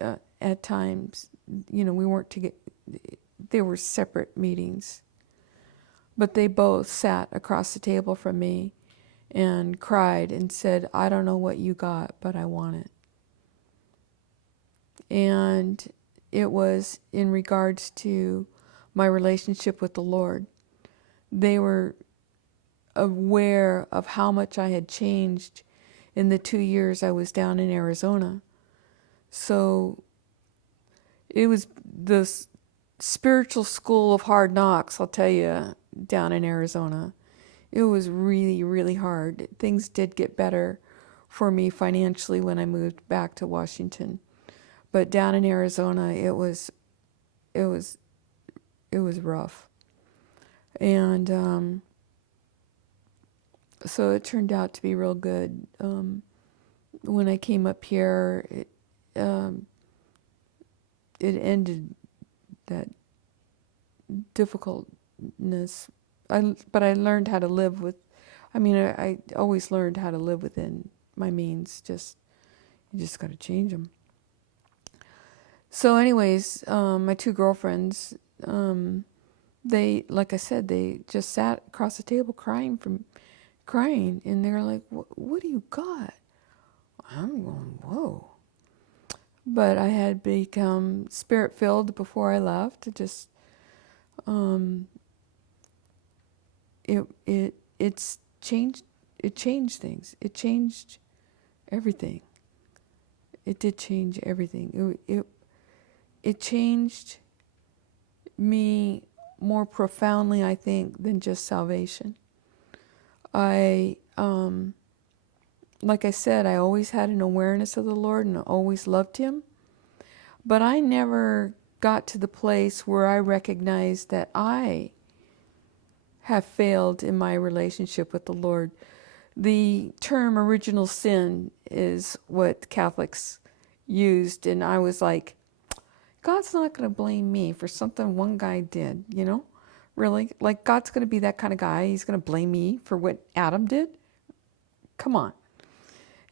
at times, we weren't together. They were separate meetings, but they both sat across the table from me and cried and said, "I don't know what you got, but I want it." And it was in regards to my relationship with the Lord. They were aware of how much I had changed in the 2 years I was down in Arizona. So it was the spiritual school of hard knocks, I'll tell you, down in Arizona. It was really, really hard. Things did get better for me financially when I moved back to Washington. But down in Arizona, it was rough. And so it turned out to be real good. When I came up here, it ended that difficultness. But I learned how to live with. I always learned how to live within my means. You just got to change them. So, anyways, my two girlfriends, they, like I said, they just sat across the table crying, and they're like, "What do you got?" I'm going, "Whoa." But I had become spirit-filled before I left. It just, it's changed. It changed things. It changed everything. It did change everything. It changed me more profoundly, I think, than just salvation. Like I said, I always had an awareness of the Lord and I always loved Him. But I never got to the place where I recognized that I have failed in my relationship with the Lord. The term original sin is what Catholics used, and I was like, God's not going to blame me for something one guy did, Really? Like, God's going to be that kind of guy. He's going to blame me for what Adam did? Come on.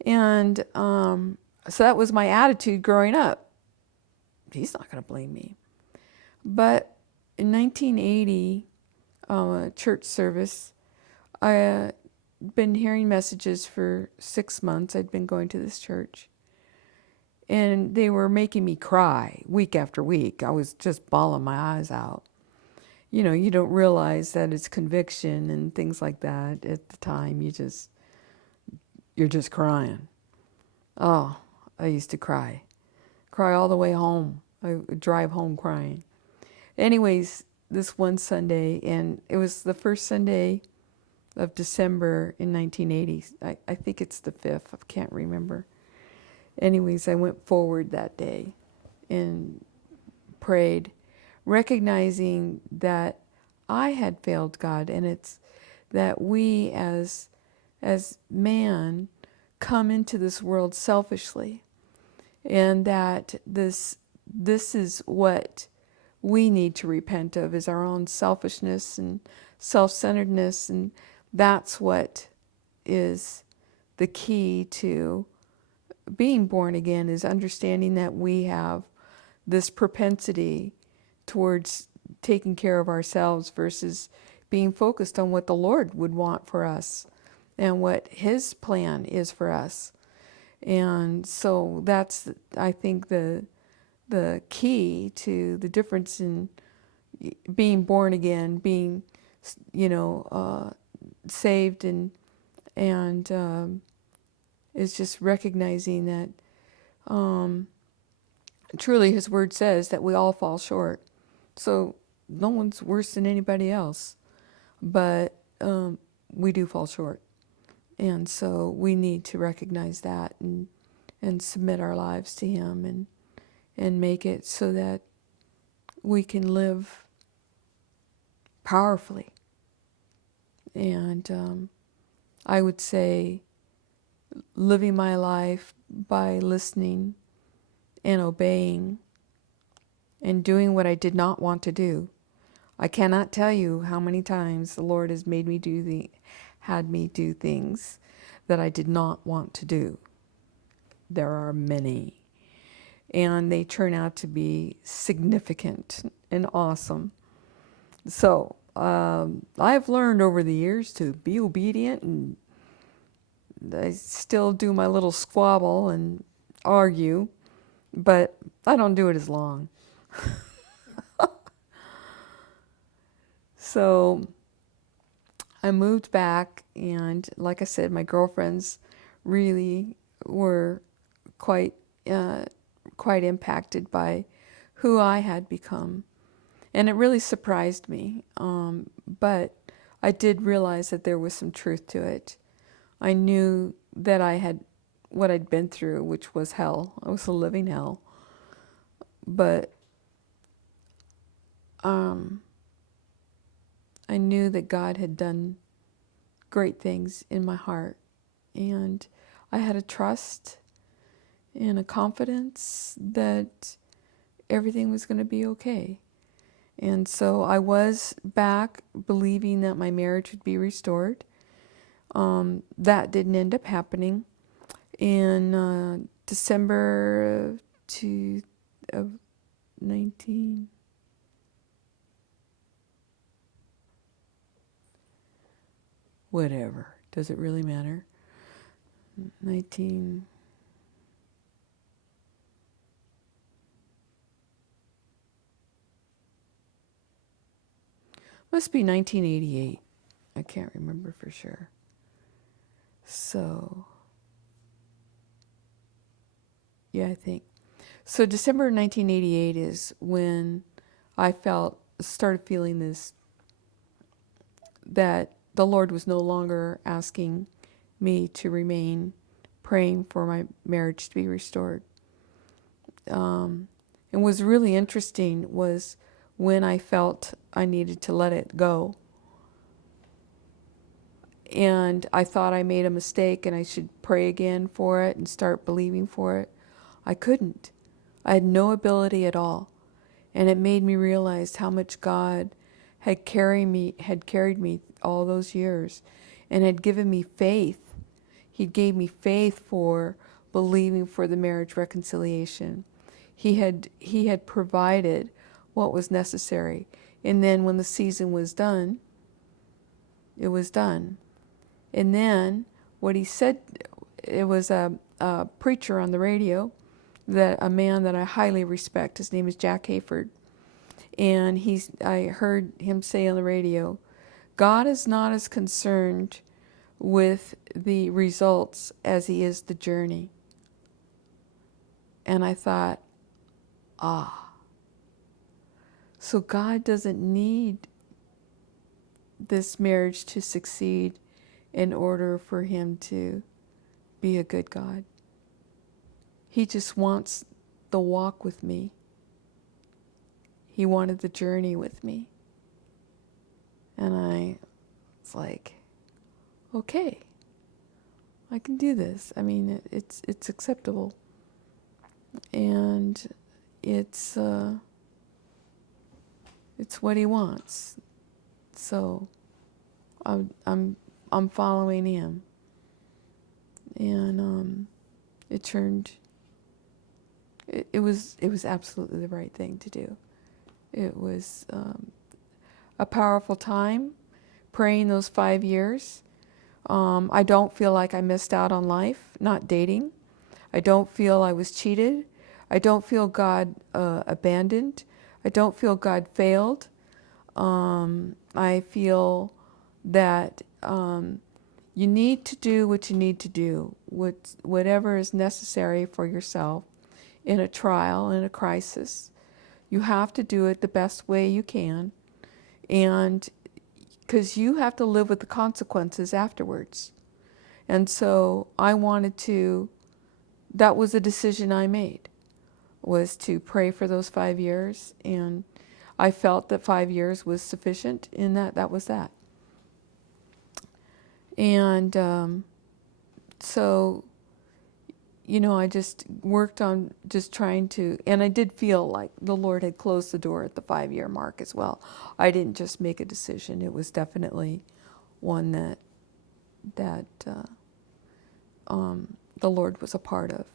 And so that was my attitude growing up. He's not going to blame me. But in 1980, church service, I had been hearing messages for 6 months. I'd been going to this church. And they were making me cry week after week. I was just bawling my eyes out. You don't realize that it's conviction and things like that at the time. You're just crying. Oh, I used to cry all the way home. I would drive home crying. Anyways, this one Sunday, and it was the first Sunday of December in 1980. I think it's the 5th. I can't remember. Anyways, I went forward that day and prayed, recognizing that I had failed God, and it's that we as man come into this world selfishly, and that this is what we need to repent of, is our own selfishness and self-centeredness, and that's what is the key to being born again, is understanding that we have this propensity towards taking care of ourselves versus being focused on what the Lord would want for us and what His plan is for us. And so that's, I think, the key to the difference in being born again, being, saved, and is just recognizing that truly His Word says that we all fall short. So no one's worse than anybody else, but we do fall short. And so we need to recognize that and submit our lives to Him and make it so that we can live powerfully. And I would say living my life by listening and obeying and doing what I did not want to do. I cannot tell you how many times the Lord has made me had me do things that I did not want to do. There are many. and they turn out to be significant and awesome. So I've learned over the years to be obedient, and I still do my little squabble and argue, but I don't do it as long. So I moved back, and like I said, my girlfriends really were quite quite impacted by who I had become, and it really surprised me. But I did realize that there was some truth to it. I knew that I had what I'd been through, which was hell. I was a living hell. But I knew that God had done great things in my heart, and I had a trust and a confidence that everything was going to be okay. And so I was back believing that my marriage would be restored. That didn't end up happening. In December of 19... whatever. Does it really matter? 19... must be 1988. I can't remember for sure. So, yeah, I think. So December 1988 is when I started feeling this, that the Lord was no longer asking me to remain praying for my marriage to be restored. And what was really interesting was when I felt I needed to let it go. And I thought I made a mistake and I should pray again for it and start believing for it. I couldn't. I had no ability at all. And it made me realize how much God had carried me all those years, and had given me faith. He gave me faith for believing for the marriage reconciliation. He had provided what was necessary. And then when the season was done, it was done. And then what he said, it was a preacher on the radio, a man that I highly respect. His name is Jack Hayford. And I heard him say on the radio, God is not as concerned with the results as he is the journey. And I thought, so God doesn't need this marriage to succeed in order for him to be a good God. He just wants the walk with me. He wanted the journey with me. And I was like, okay, I can do this. I mean, it's acceptable. And it's what he wants. So I'm following him. And it was absolutely the right thing to do. It was a powerful time praying those 5 years. I don't feel like I missed out on life not dating. I don't feel I was cheated. I don't feel God abandoned. I don't feel God failed. I feel that you need to do what you need to do, whatever is necessary for yourself in a trial, in a crisis. You have to do it the best way you can, and because you have to live with the consequences afterwards. And so that was a decision I made, was to pray for those 5 years, and I felt that 5 years was sufficient in that was that. And so, I just worked on just trying to, and I did feel like the Lord had closed the door at the 5-year mark as well. I didn't just make a decision. It was definitely one that the Lord was a part of.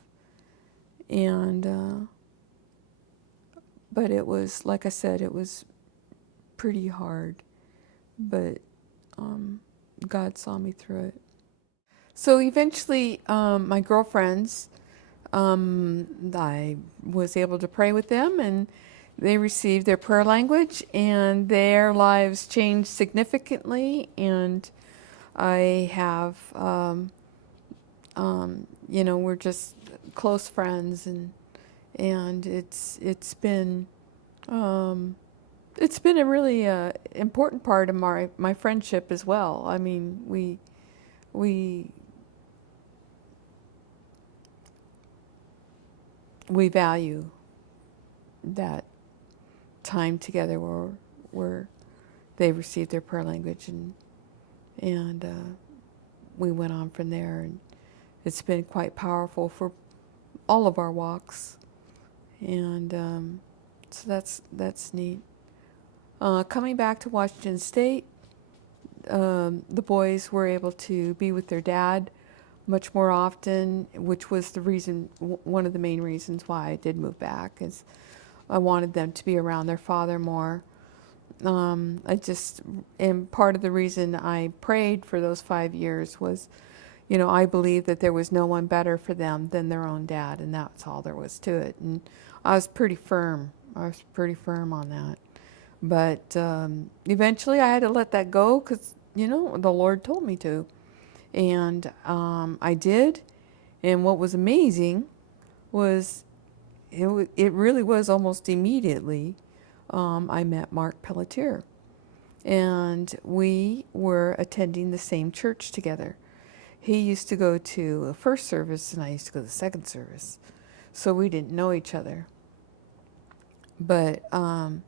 And but it was, like I said, it was pretty hard. But God saw me through it. So eventually, my girlfriends, I was able to pray with them, and they received their prayer language, and their lives changed significantly. And I have, we're just close friends, and it's been a really important part of my friendship as well. I mean, we we value that time together where they received their prayer language, and we went on from there, and it's been quite powerful for all of our walks, and so that's neat. Coming back to Washington State, the boys were able to be with their dad much more often, which was one of the main reasons why I did move back, is I wanted them to be around their father more. And part of the reason I prayed for those 5 years was, I believed that there was no one better for them than their own dad, and that's all there was to it. And I was pretty firm. On that. But eventually I had to let that go because, the Lord told me to. And I did. And what was amazing was it really was almost immediately I met Mark Pelletier. And we were attending the same church together. He used to go to the first service and I used to go to the second service. So we didn't know each other. But I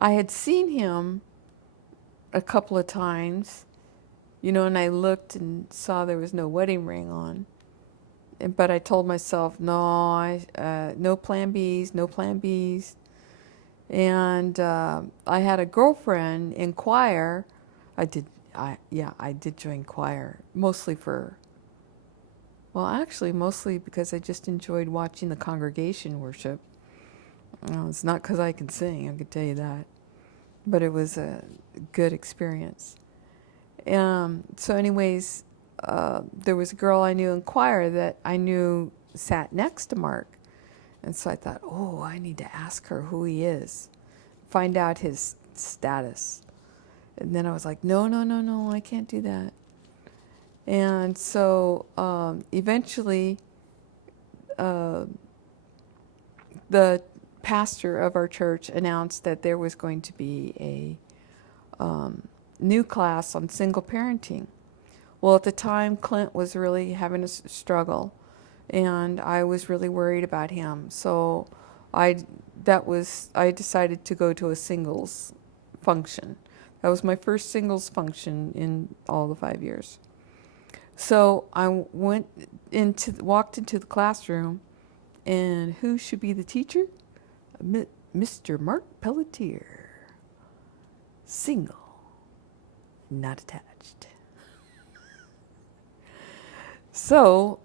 had seen him a couple of times, and I looked and saw there was no wedding ring on. But I told myself, no, no plan Bs, no plan Bs. And I had a girlfriend in choir. I did join choir, mostly because I just enjoyed watching the congregation worship. It's not because I can sing, I can tell you that. But it was a good experience. So anyways, there was a girl I knew in choir that I knew sat next to Mark. And so I thought, I need to ask her who he is, find out his status. And then I was like, no, I can't do that. And so eventually the pastor of our church announced that there was going to be a new class on single parenting. Well, at the time, Clint was really having a struggle, and I was really worried about him. So I decided to go to a singles function. That was my first singles function in all the 5 years. So I walked into the classroom, and who should be the teacher? Mr. Mark Pelletier. Single, not attached. So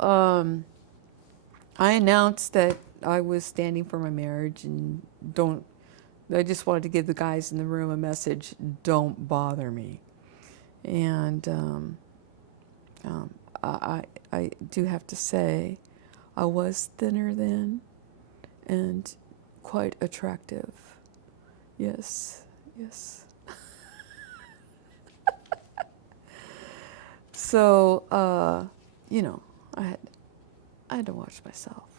I announced that I was standing for my marriage, and I just wanted to give the guys in the room a message: don't bother me. And I do have to say, I was thinner then, and quite attractive. Yes. So, I had to watch myself.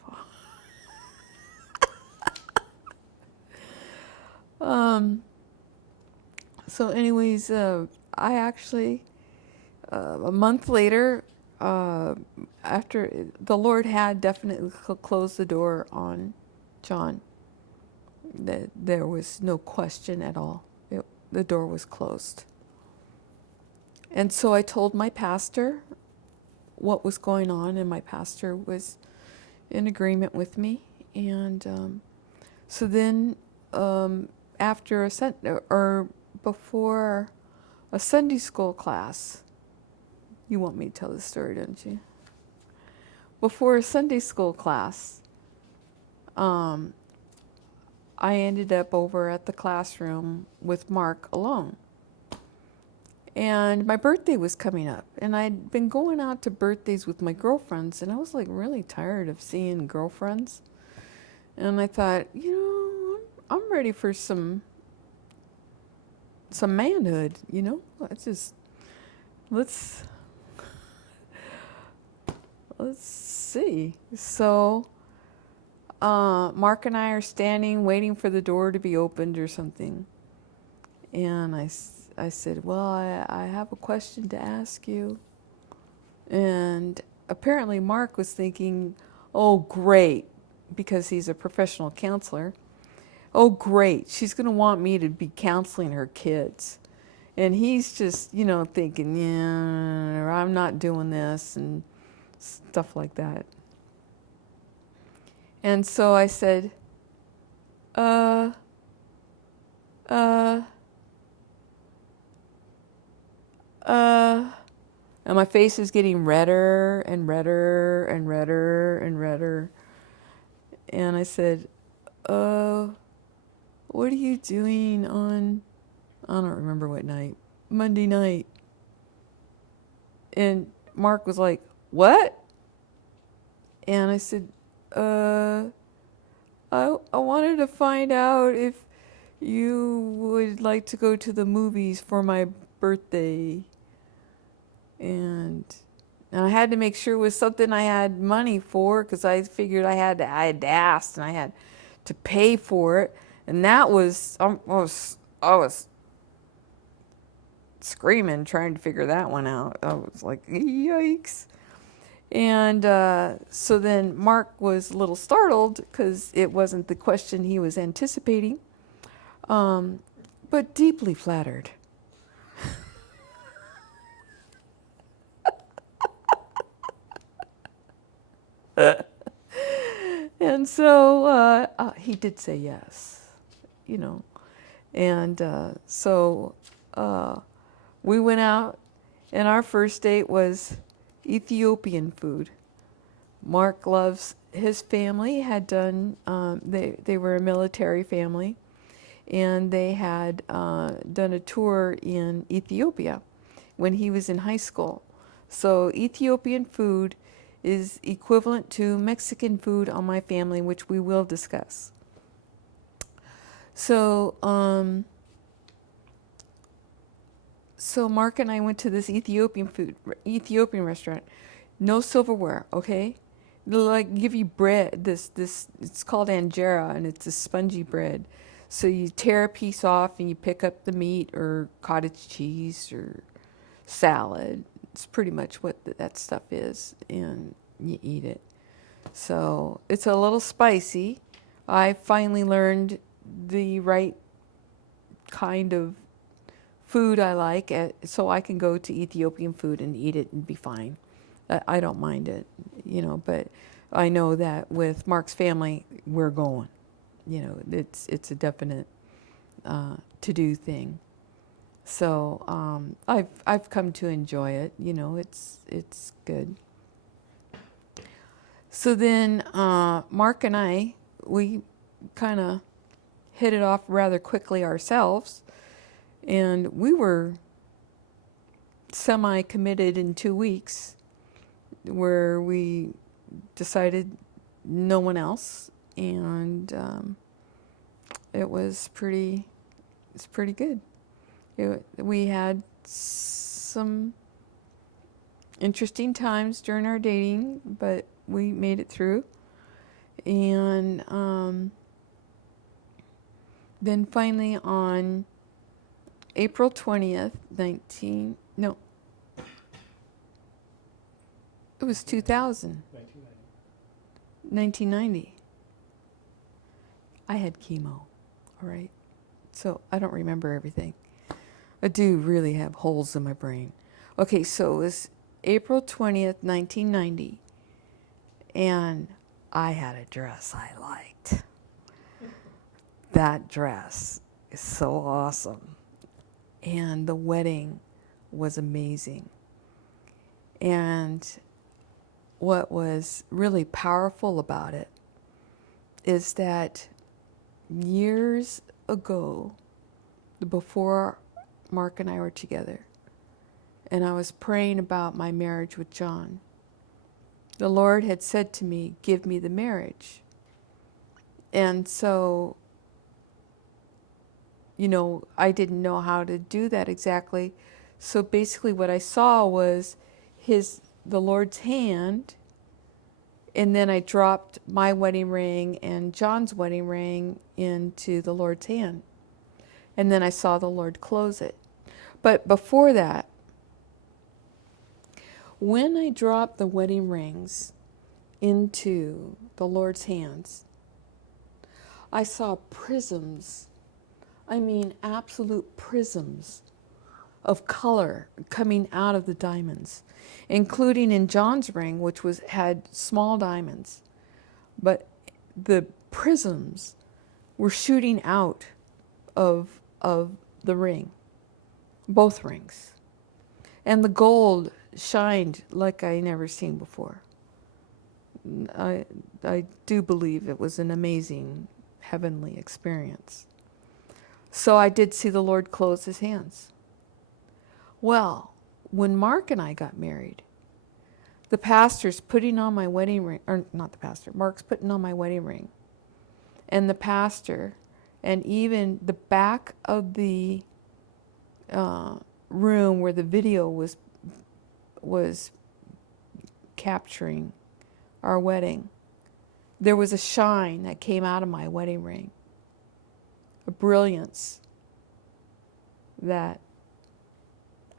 So anyways, I actually, a month later, after the Lord had definitely closed the door on John, there was no question at all. The door was closed. And so I told my pastor what was going on, and my pastor was in agreement with me. And so then, after before a Sunday school class, you want me to tell this story, don't you? Before a Sunday school class, um, I ended up over at the classroom with Mark alone. And my birthday was coming up, and I'd been going out to birthdays with my girlfriends, and I was like really tired of seeing girlfriends. And I thought, I'm ready for some manhood, let's see. So Mark and I are standing waiting for the door to be opened or something. And I said, well, I have a question to ask you. And apparently Mark was thinking, oh, great, because he's a professional counselor. Oh, great, she's going to want me to be counseling her kids. And he's just, thinking, yeah, I'm not doing this and stuff like that. And so I said, and my face was getting redder and redder and redder and redder. And I said, what are you doing on, I don't remember what night, Monday night? And Mark was like, what? And I said, I wanted to find out if you would like to go to the movies for my birthday. And I had to make sure it was something I had money for, because I figured I had asked and I had to pay for it. And that was, I was screaming trying to figure that one out. I was like, yikes. And so then Mark was a little startled because it wasn't the question he was anticipating, but deeply flattered. And so he did say yes, And so we went out, and our first date was Ethiopian food. Mark loves, his family had done, they were a military family, and they had done a tour in Ethiopia when he was in high school. So Ethiopian food is equivalent to Mexican food on my family, which we will discuss. So, so Mark and I went to this Ethiopian restaurant. No silverware, okay? They'll like give you bread, this it's called anjera, and it's a spongy bread. So you tear a piece off and you pick up the meat or cottage cheese or salad. It's pretty much what that stuff is, and you eat it. So it's a little spicy. I finally learned the right kind of food I like, so I can go to Ethiopian food and eat it and be fine. I don't mind it, but I know that with Mark's family, we're going. It's a definite to-do thing. So I've come to enjoy it. It's good. So then Mark and I, we kind of hit it off rather quickly ourselves, and we were semi-committed in 2 weeks, where we decided no one else, and it was pretty good. We had some interesting times during our dating, but we made it through. And then finally on April 20th, 2000. 1990. I had chemo, all right? So I don't remember everything. I do really have holes in my brain. Okay, so it was April 20th, 1990, and I had a dress I liked. That dress is so awesome. And the wedding was amazing. And what was really powerful about it is that years ago, before Mark and I were together, and I was praying about my marriage with John, the Lord had said to me, give me the marriage. And so, I didn't know how to do that exactly. So basically what I saw was the Lord's hand, and then I dropped my wedding ring and John's wedding ring into the Lord's hand. And then I saw the Lord close it. But before that, when I dropped the wedding rings into the Lord's hands, I saw prisms. I mean, absolute prisms of color coming out of the diamonds, including in John's ring, which had small diamonds. But the prisms were shooting out of the ring, both rings. And the gold shined like I never seen before. I do believe it was an amazing heavenly experience. So I did see the Lord close his hands. Well, when Mark and I got married, the pastor's putting on my wedding ring, or not the pastor, Mark's putting on my wedding ring. And the pastor, and even the back of the room where the video was capturing our wedding, there was a shine that came out of my wedding ring, a brilliance that,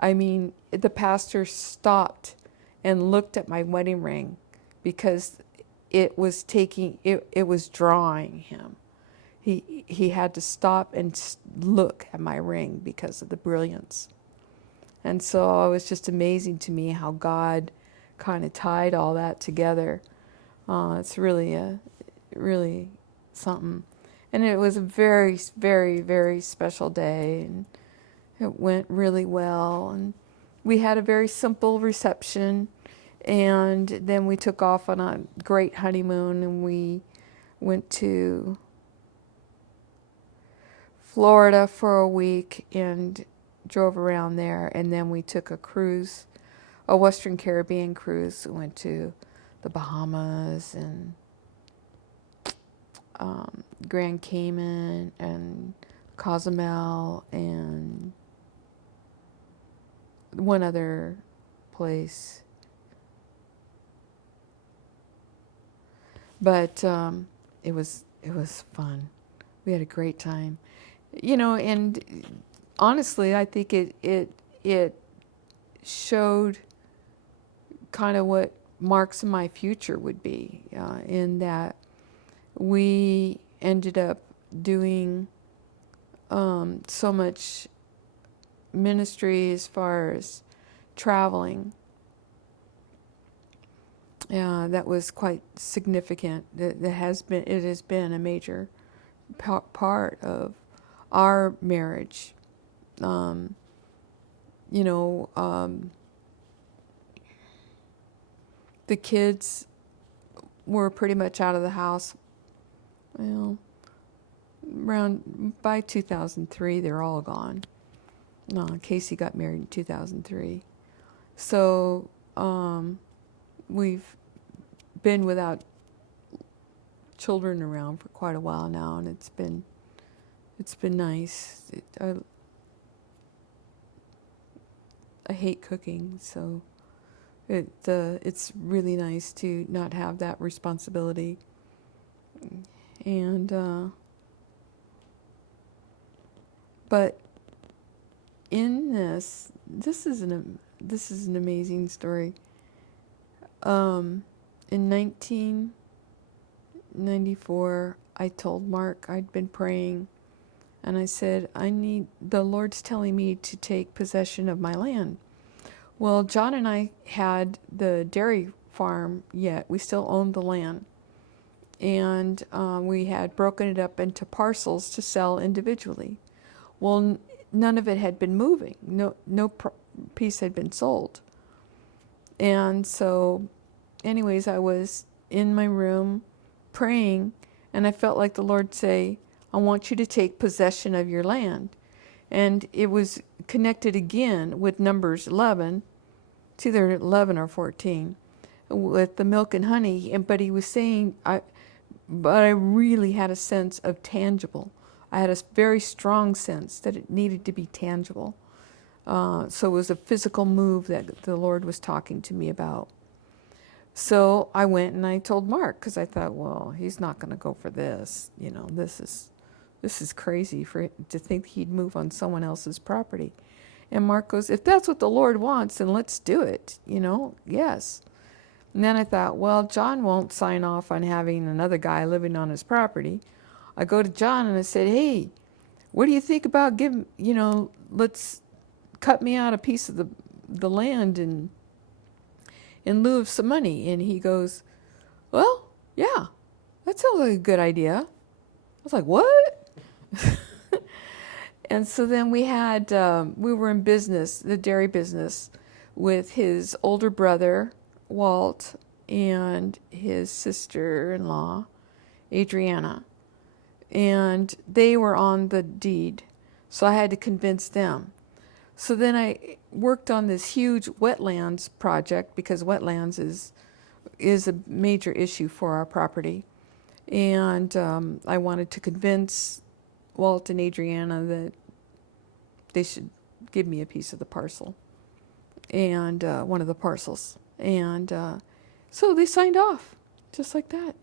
the pastor stopped and looked at my wedding ring because it was drawing him. He had to stop and look at my ring because of the brilliance. And so it was just amazing to me how God kind of tied all that together. It's really something. And it was a very, very, very special day, and it went really well. And we had a very simple reception, and then we took off on a great honeymoon, and we went to Florida for a week and drove around there, and then we took a cruise, a Western Caribbean cruise. We went to the Bahamas and Grand Cayman and Cozumel and one other place. But it was fun. We had a great time. And honestly, I think it showed kind of what Mark's and my future would be, in that we ended up doing so much ministry as far as traveling. That was quite significant. It has been a major part of our marriage. The kids were pretty much out of the house. By 2003, they're all gone. Casey got married in 2003. So we've been without children around for quite a while now, and it's been nice. I hate cooking, so it's really nice to not have that responsibility. And but in this is an amazing story. In 1994, I told Mark I'd been praying, and I said, the Lord's telling me to take possession of my land. Well, John and I had the dairy farm yet. We still owned the land. And we had broken it up into parcels to sell individually. Well, none of it had been moving. No piece had been sold. And so, anyways, I was in my room praying, And I felt like the Lord say, I want you to take possession of your land. And it was connected again with Numbers 11. It's either 11 or 14 with the milk and honey. But he was saying, but I really had a sense of tangible. I had a very strong sense that it needed to be tangible. So it was a physical move that the Lord was talking to me about. So I went and I told Mark, because I thought, well, he's not going to go for this. This is crazy to think he'd move on someone else's property. And Mark goes, if that's what the Lord wants, then let's do it. Yes. And then I thought, well, John won't sign off on having another guy living on his property. I go to John and I said, hey, what do you think about let's cut me out a piece of the land in lieu of some money? And he goes, well, yeah, that sounds like a good idea. I was like, what? And so then we were in business, the dairy business, with his older brother, Walt, and his sister-in-law, Adriana. And they were on the deed, so I had to convince them. So then I worked on this huge wetlands project, because wetlands is a major issue for our property. And I wanted to convince Walt and Adriana that they should give me a piece of the parcel, and one of the parcels. And so they signed off, just like that.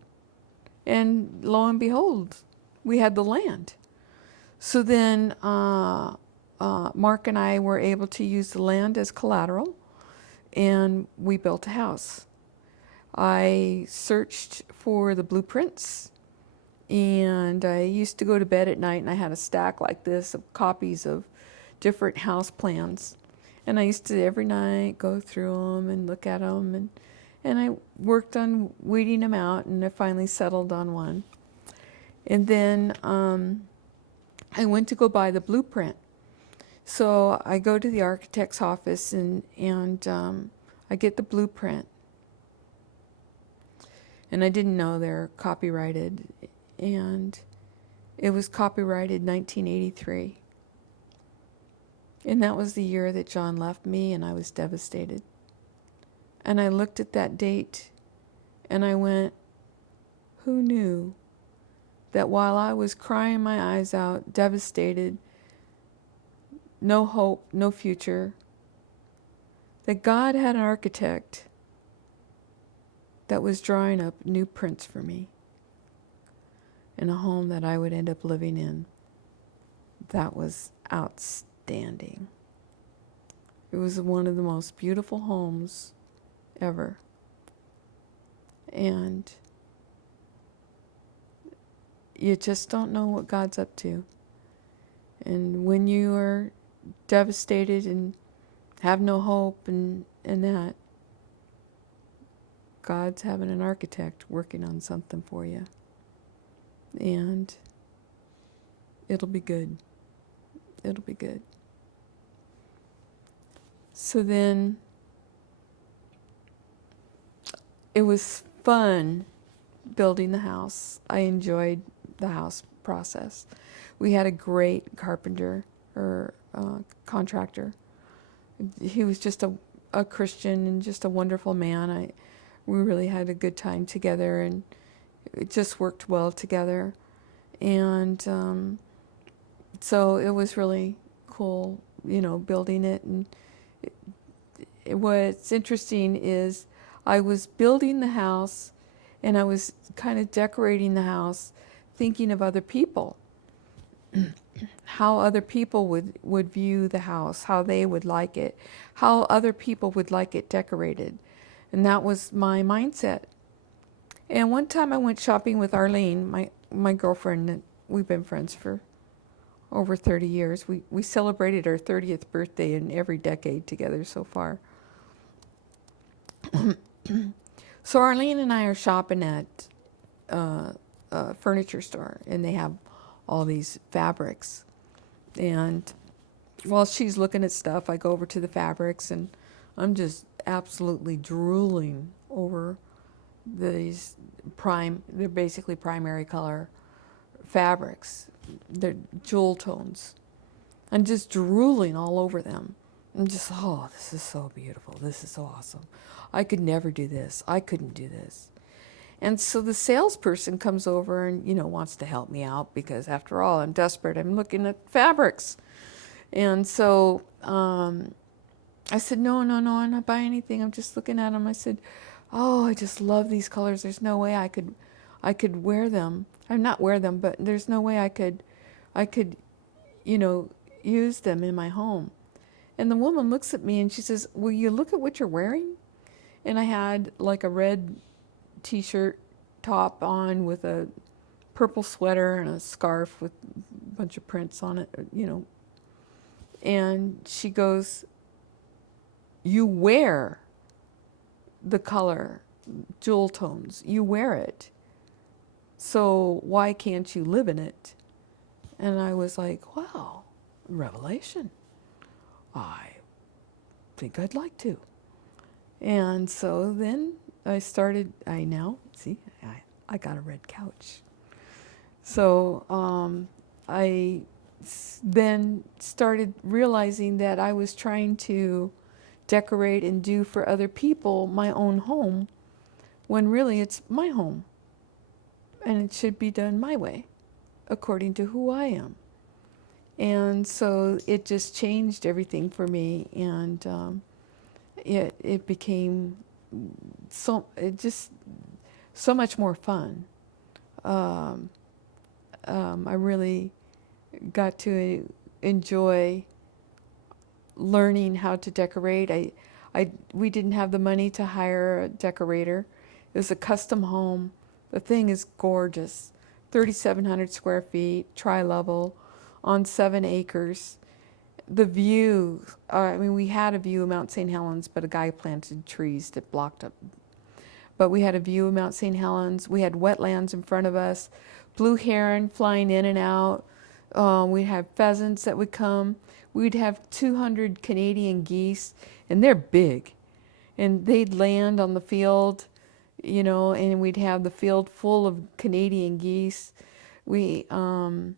And lo and behold, we had the land. So then Mark and I were able to use the land as collateral, and we built a house. I searched for the blueprints, and I used to go to bed at night and I had a stack like this of copies of different house plans. And I used to every night go through them and look at them, and I worked on weeding them out, and I finally settled on one. And then I went to go buy the blueprint. So I go to the architect's office and I get the blueprint. And I didn't know they're copyrighted. And it was copyrighted 1983. And that was the year that John left me, and I was devastated. And I looked at that date and I went, who knew that while I was crying my eyes out, devastated, no hope, no future, that God had an architect that was drawing up new prints for me in a home that I would end up living in. That was outstanding. It was one of the most beautiful homes ever. And you just don't know what God's up to. And when you are devastated and have no hope and that, God's having an architect working on something for you. And it'll be good. It'll be good. So then it was fun building the house. I enjoyed the house process. We had a great carpenter or contractor. He was just a Christian and just a wonderful man. We really had a good time together, and it just worked well together. And so it was really cool, building it. And what's interesting is I was building the house and I was kind of decorating the house, thinking of other people, how other people would view the house, how they would like it, how other people would like it decorated. And that was my mindset. And one time I went shopping with Arlene, my girlfriend, and we've been friends for over 30 years. We celebrated our 30th birthday in every decade together so far. So Arlene and I are shopping at a furniture store, and they have all these fabrics. And while she's looking at stuff, I go over to the fabrics, and I'm just absolutely drooling over they're basically primary color fabrics. They're jewel tones. I'm just drooling all over them. I'm just, oh, this is so beautiful. This is so awesome. I could never do this. I couldn't do this. And so the salesperson comes over and, wants to help me out because after all, I'm desperate. I'm looking at fabrics. And so I said, no, I'm not buying anything. I'm just looking at them. I said, oh, I just love these colors. There's no way I could wear them. I'm not wear them, but there's no way I could, use them in my home. And the woman looks at me and she says, will you look at what you're wearing? And I had like a red t-shirt top on with a purple sweater and a scarf with a bunch of prints on it, And she goes, you wear the color, jewel tones. You wear it. So why can't you live in it? And I was like, wow, revelation. I think I'd like to. And so then I got a red couch. So I then started realizing that I was trying to decorate and do for other people my own home, when really it's my home. And it should be done my way, according to who I am. And so it just changed everything for me, and it became so much more fun. I really got to enjoy learning how to decorate. We didn't have the money to hire a decorator. It was a custom home. The thing is gorgeous. 3,700 square feet, tri-level, on 7 acres. The view, we had a view of Mount St. Helens, but a guy planted trees that blocked up. But we had a view of Mount St. Helens. We had wetlands in front of us, blue heron flying in and out. We'd have pheasants that would come. We'd have 200 Canadian geese, and they're big. And they'd land on the field, and we'd have the field full of Canadian geese. And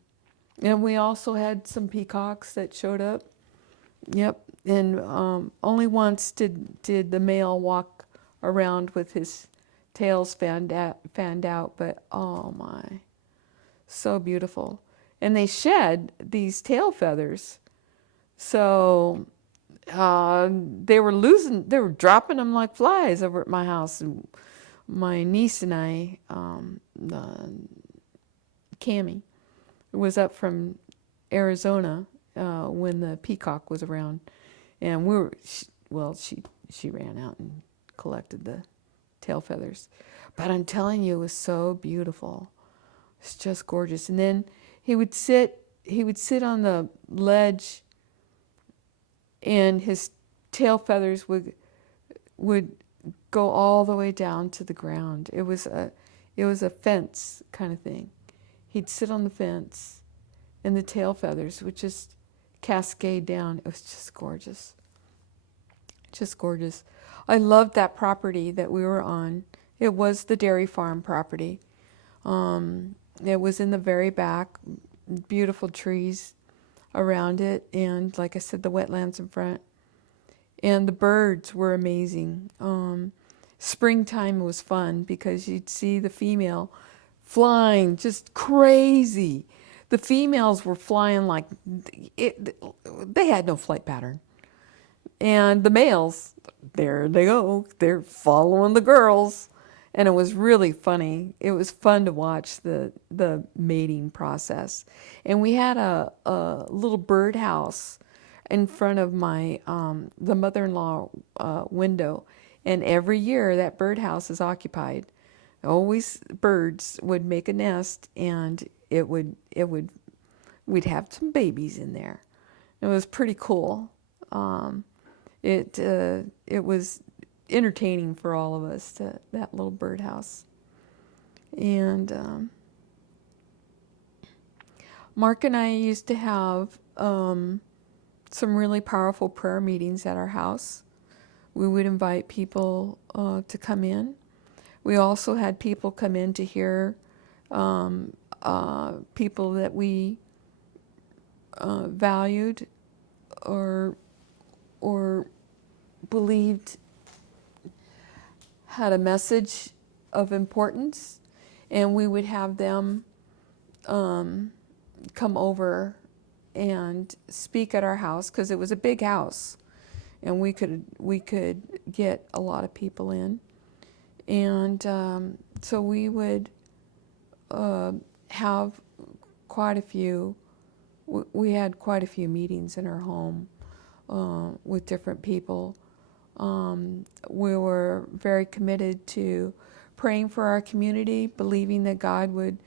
we also had some peacocks that showed up. Yep. And only once did the male walk around with his tails fanned out, but oh my, so beautiful. And they shed these tail feathers. So they were dropping them like flies over at my house. And my niece and I, Cammie, was up from Arizona when the peacock was around, and she ran out and collected the tail feathers. But I'm telling you, it was so beautiful. It's just gorgeous. And then he would sit on the ledge, and his tail feathers would go all the way down to the ground. It was a fence kind of thing. He'd sit on the fence, and the tail feathers would just cascade down. It was just gorgeous. Just gorgeous. I loved that property that we were on. It was the dairy farm property. It was in the very back, beautiful trees around it, and like I said, the wetlands in front. And the birds were amazing. Springtime was fun because you'd see the female flying just crazy. The females were flying like they had no flight pattern. And the males, there they go. They're following the girls. And it was really funny. It was fun to watch the mating process. And we had a little birdhouse in front of my the mother-in-law window. And every year that birdhouse is occupied. Always birds would make a nest, and we'd have some babies in there. It was pretty cool. It was entertaining for all of us, that little birdhouse. And Mark and I used to have some really powerful prayer meetings at our house. We would invite people to come in. We also had people come in to hear, people that we valued or believed had a message of importance, and we would have them come over and speak at our house, because it was a big house, and we could get a lot of people in, and so we would have quite a few. We had quite a few meetings in our home with different people. We were very committed to praying for our community, believing that God would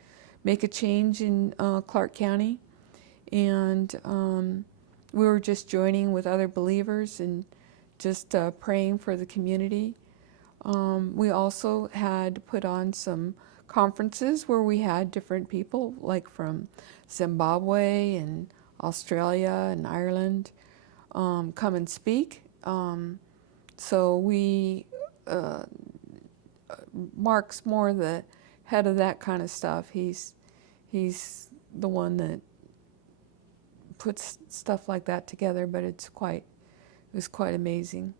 make a change in Clark County. And we were just joining with other believers and just praying for the community. We also had put on some conferences where we had different people, like from Zimbabwe and Australia and Ireland, come and speak. So we, Mark's more the head of that kind of stuff. He's the one that puts stuff like that together, but it was quite amazing.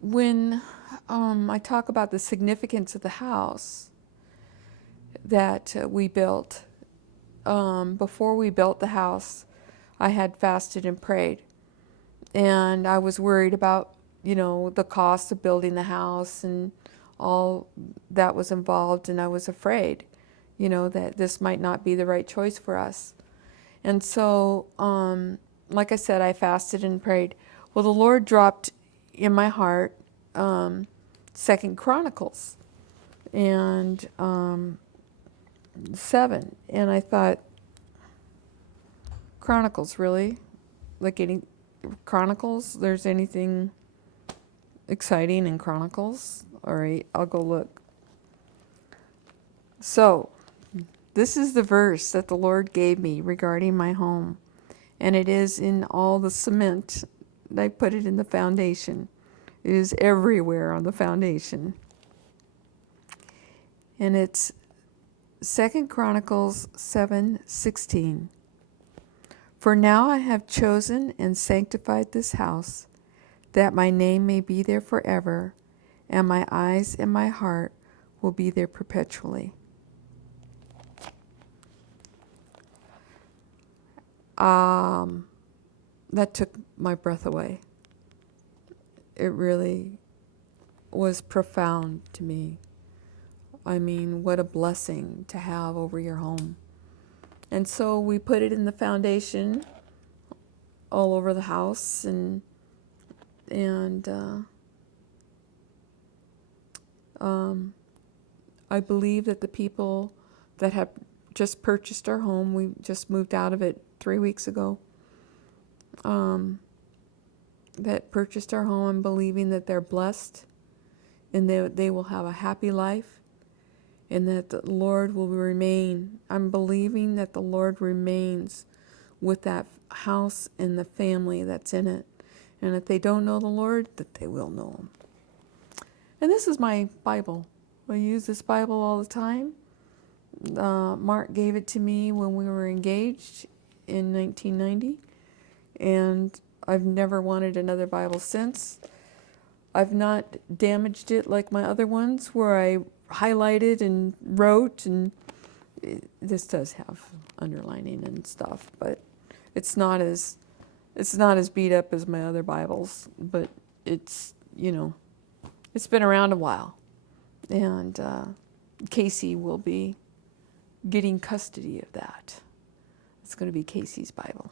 When I talk about the significance of the house that we built, before we built the house, I had fasted and prayed. And I was worried about, the cost of building the house and all that was involved. And I was afraid, that this might not be the right choice for us. And so, like I said, I fasted and prayed. Well, the Lord dropped in my heart 2 Chronicles and 7. And I thought, Chronicles, really? Like any Chronicles? There's anything exciting in Chronicles? All right, I'll go look. So, this is the verse that the Lord gave me regarding my home. And it is in all the cement. I put it in the foundation. It is everywhere on the foundation. And it's 2 Chronicles 7:16. For now I have chosen and sanctified this house, that my name may be there forever, and my eyes and my heart will be there perpetually. That took my breath away. It really was profound to me. I mean, what a blessing to have over your home. And so we put it in the foundation all over the house, and I believe that the people that have just purchased our home, we just moved out of it 3 weeks ago, that purchased our home, and believing that they're blessed and they will have a happy life, and that the Lord will remain. I'm believing that the Lord remains with that house and the family that's in it. And if they don't know the Lord, that they will know Him. And this is my Bible. I use this Bible all the time. Mark gave it to me when we were engaged in 1990. And I've never wanted another Bible since. I've not damaged it like my other ones where I highlighted and wrote, and this does have underlining and stuff, but it's not as beat up as my other Bibles, but it's it's been around a while, and Casey will be getting custody of that. It's going to be Casey's Bible.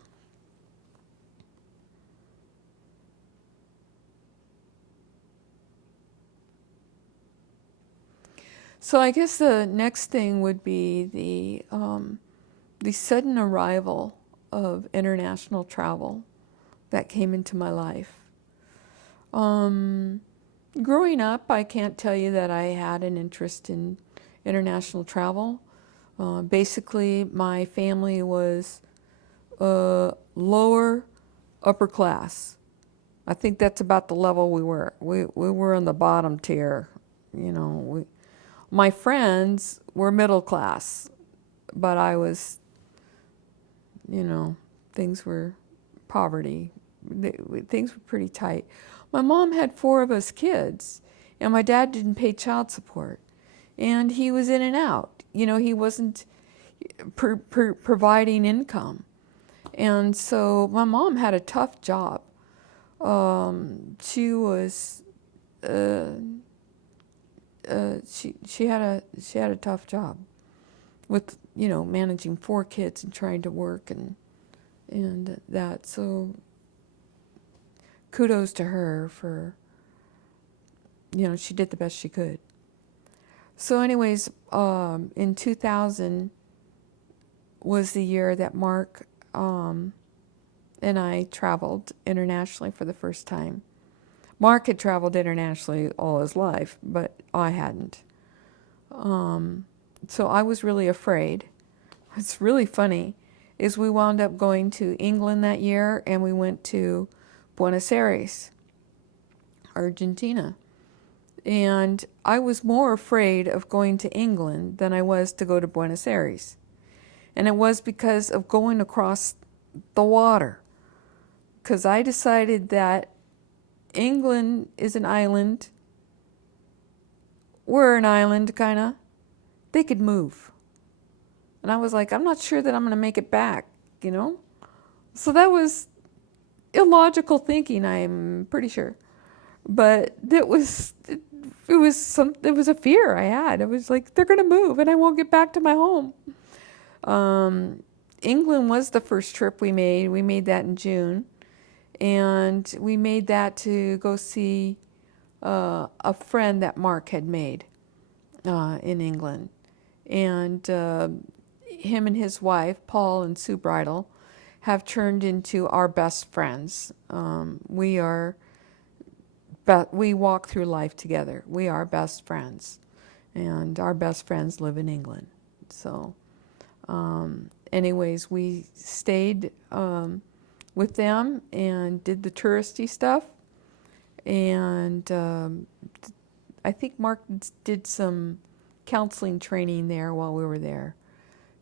So I guess the next thing would be the sudden arrival of international travel that came into my life. Growing up, I can't tell you that I had an interest in international travel. Basically, my family was lower upper class. I think that's about the level we were. We were in the bottom tier. You know, my friends were middle class, but I was, you know, things were poverty. Things were pretty tight. My mom had 4 of us kids, and my dad didn't pay child support. And he was in and out. You know, he wasn't providing income. And so my mom had a tough job. She was, she had a tough job with, you know, managing 4 kids and trying to work and that. So kudos to her for, you know, she did the best she could. So anyways, in 2000 was the year that Mark and I traveled internationally for the first time. Mark had traveled internationally all his life, but I hadn't. So I was really afraid. What's really funny is we wound up going to England that year, and we went to Buenos Aires, Argentina. And I was more afraid of going to England than I was to go to Buenos Aires. And it was because of going across the water. Because I decided that England is an island. We're an island, kind of. They could move. And I was like, I'm not sure that I'm going to make it back, you know? So that was illogical thinking, I'm pretty sure. But it was a fear I had. It was like, they're going to move and I won't get back to my home. England was the first trip we made. We made that in June. And we made that to go see a friend that Mark had made in England. And him and his wife, Paul and Sue Bridle, have turned into our best friends. We walk through life together. We are best friends. And our best friends live in England. So anyways, we stayed with them and did the touristy stuff. And I think Mark did some counseling training there while we were there,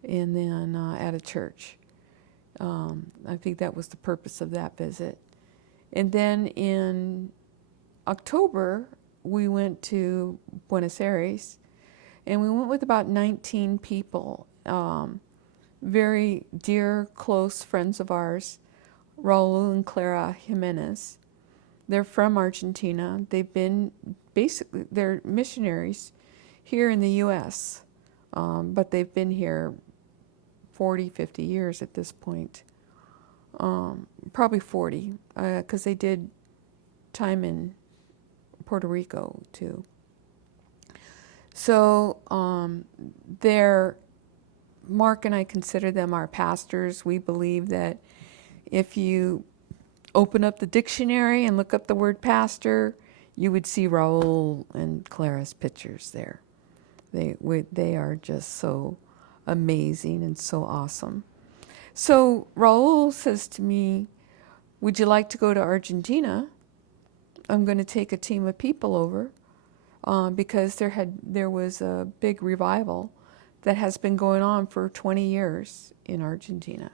and then at a church. I think that was the purpose of that visit. And then in October, we went to Buenos Aires, and we went with about 19 people, very dear, close friends of ours, Raul and Clara Jimenez. They're from Argentina. They're missionaries here in the U.S., but they've been here 40, 50 years at this point. Probably 40, because they did time in Puerto Rico, too. So Mark and I consider them our pastors. We believe that if you open up the dictionary and look up the word pastor, you would see Raul and Clara's pictures there. They are just so amazing and so awesome. So Raul says to me, would you like to go to Argentina? I'm going to take a team of people over because there was a big revival that has been going on for 20 years in Argentina.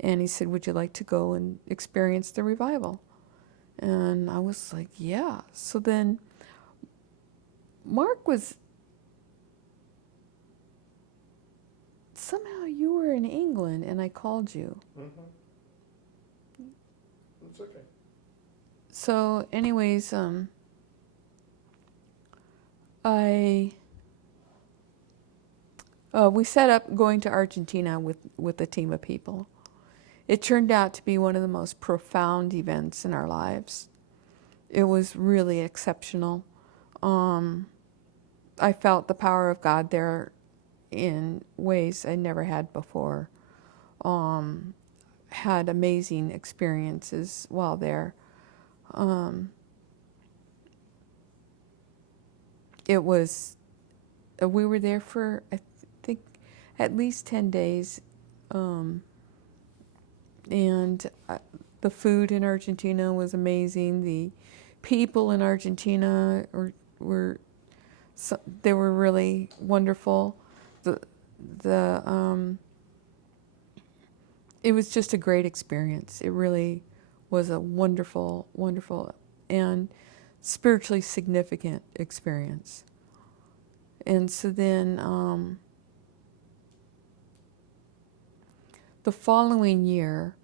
And he said, would you like to go and experience the revival? And I was like, yeah. So then Mark was, somehow you were in England and I called you. Mm-hmm. That's okay. So anyways, we set up going to Argentina with a team of people. It turned out to be one of the most profound events in our lives. It was really exceptional. I felt the power of God there in ways I never had before. Had amazing experiences while there. It was, we were there for, I think, at least 10 days. And The food in Argentina was amazing. The people in Argentina were they were really wonderful. The it was just a great experience. It really was a wonderful, wonderful, and spiritually significant experience. And so then the following year,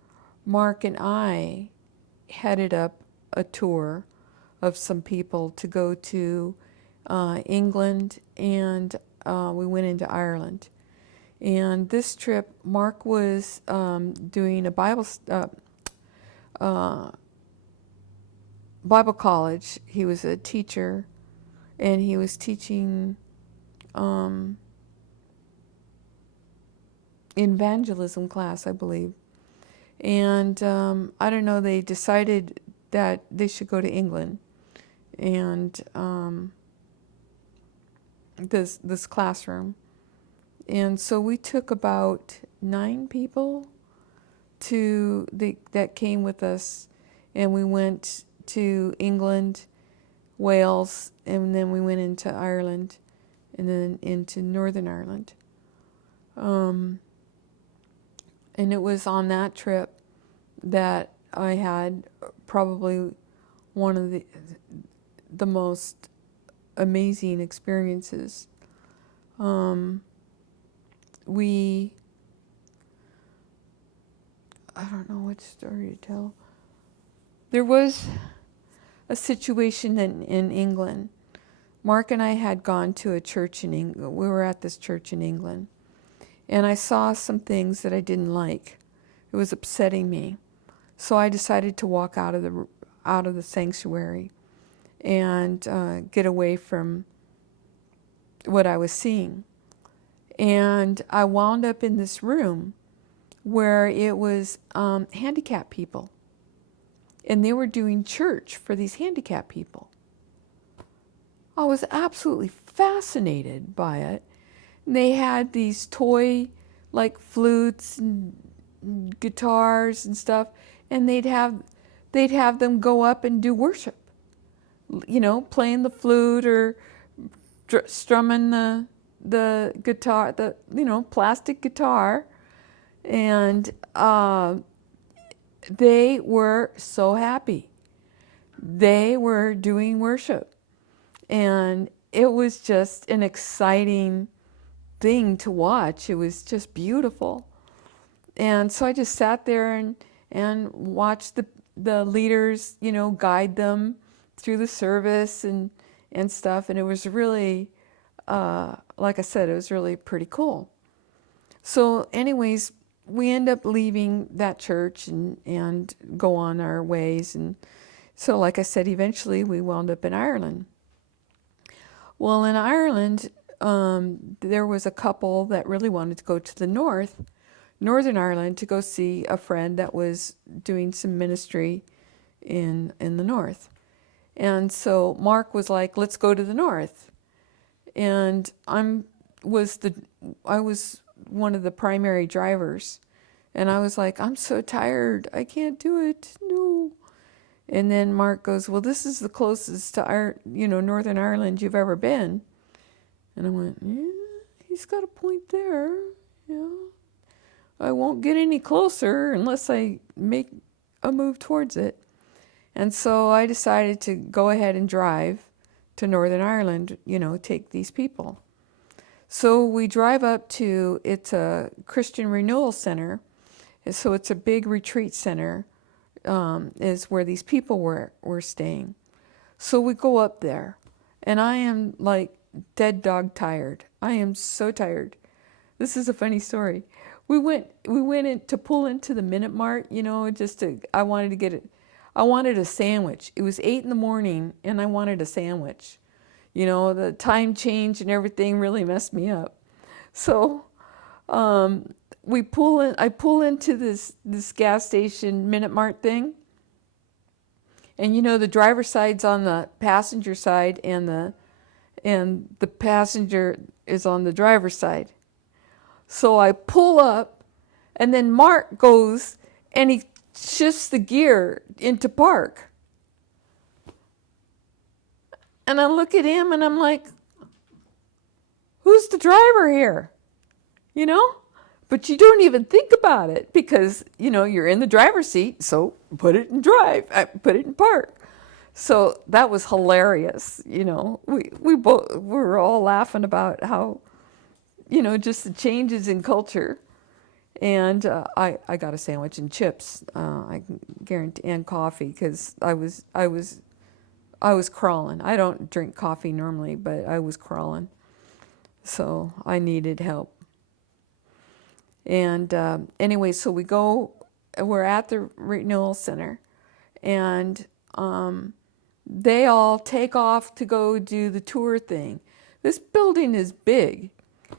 Mark and I headed up a tour of some people to go to England, and we went into Ireland. And this trip, Mark was doing a Bible college. He was a teacher, and he was teaching evangelism class, I believe. And I don't know, they decided that they should go to England. And this classroom. And so we took about 9 people that came with us, and we went to England, Wales, and then we went into Ireland, and then into Northern Ireland. And it was on that trip that I had probably one of the most amazing experiences. I don't know what story to tell. There was a situation in England. Mark and I had gone to a church in England. We were at this church in England. And I saw some things that I didn't like. It was upsetting me. So I decided to walk out of the sanctuary and get away from what I was seeing. And I wound up in this room where it was handicapped people. And they were doing church for these handicapped people. I was absolutely fascinated by it. And they had these toy, like flutes and guitars and stuff, and they'd have them go up and do worship. You know, playing the flute or strumming the guitar, plastic guitar, and they were so happy. They were doing worship, and it was just an exciting thing to watch. It was just beautiful. And so I just sat there and watched the leaders, guide them through the service and stuff. And it was really, like I said, it was really pretty cool. So anyways, we end up leaving that church and go on our ways. And so, like I said, eventually we wound up in Ireland. Well, in Ireland, there was a couple that really wanted to go to the Northern Ireland, to go see a friend that was doing some ministry in the north. And so Mark was like, let's go to the north. And I was one of the primary drivers. And I was like, I'm so tired. I can't do it. No. And then Mark goes, well, this is the closest to Northern Ireland you've ever been. And I went, yeah, he's got a point there. Yeah. I won't get any closer unless I make a move towards it. And so I decided to go ahead and drive to Northern Ireland, take these people. So we drive up to, it's a Christian Renewal Center. So it's a big retreat center, is where these people were staying. So we go up there, and I am like dead dog tired. I am so tired. This is a funny story. We went in to pull into the Minute Mart, I wanted a sandwich. It was 8 in, and I wanted a sandwich. The time change and everything really messed me up. So I pull into this gas station Minute Mart thing. And the driver's side's on the passenger side, and the passenger is on the driver's side. So I pull up, and then Mark goes and he shifts the gear into park. And I look at him and I'm like, who's the driver here? You know? But you don't even think about it because, you know, you're in the driver's seat, so put it in drive, put it in park. So that was hilarious, you know. We were all laughing about how, you know, just the changes in culture. And I got a sandwich and chips, I can guarantee, and coffee because I was crawling. I don't drink coffee normally, but I was crawling, so I needed help. And anyway, so we're at the renewal center, and they all take off to go do the tour thing. This building is big,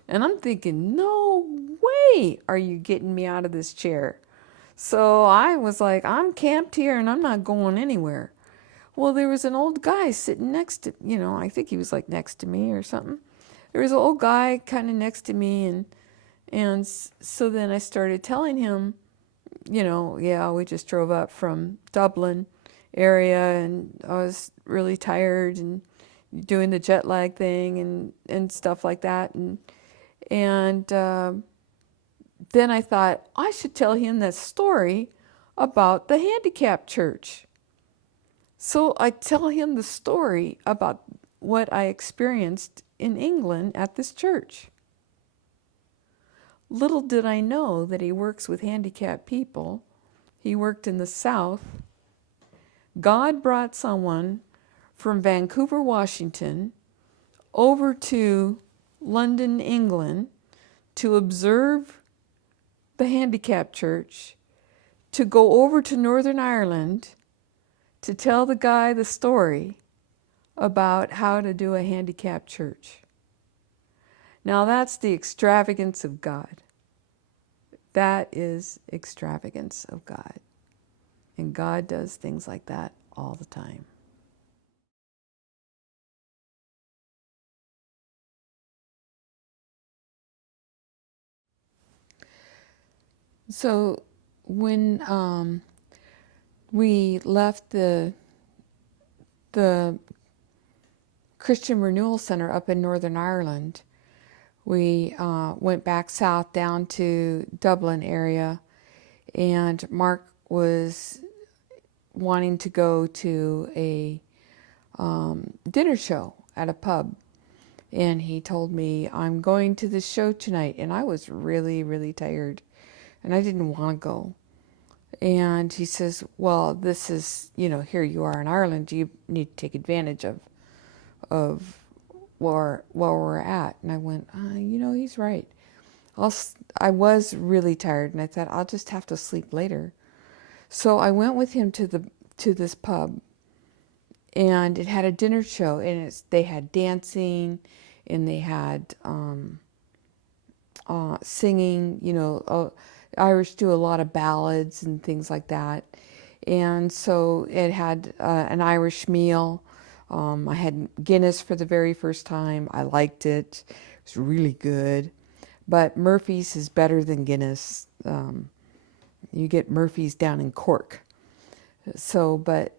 and I'm thinking, no way are you getting me out of this chair. So I was like, I'm camped here and I'm not going anywhere. Well, there was an old guy sitting next to, you know, I think he was like next to me or something. There was an old guy kind of next to me, and so then I started telling him, you know, yeah, we just drove up from Dublin area and I was really tired and doing the jet lag thing and stuff like that. And then I thought I should tell him that story about the handicapped church. So I tell him the story about what I experienced in England at this church. Little did I know that he works with handicapped people. He worked in the South. God brought someone from Vancouver, Washington, over to London, England, to observe the handicapped church, to go over to Northern Ireland, to tell the guy the story about how to do a handicapped church. Now that's the extravagance of God. That is extravagance of God. And God does things like that all the time. So when we left the Christian Renewal Center up in Northern Ireland, we went back south down to Dublin area, and Mark was wanting to go to a dinner show at a pub. And he told me, I'm going to this show tonight. And I was really, really tired. And I didn't want to go. And he says, well, this is, you know, here you are in Ireland. You need to take advantage of where we're at. And I went, you know, he's right. I was really tired. And I thought, I'll just have to sleep later. So I went with him to this pub. And it had a dinner show, and they had dancing, and they had singing. You know, Irish do a lot of ballads and things like that. And so it had an Irish meal. I had Guinness for the very first time. I liked it. It was really good. But Murphy's is better than Guinness. You get Murphy's down in Cork. So, but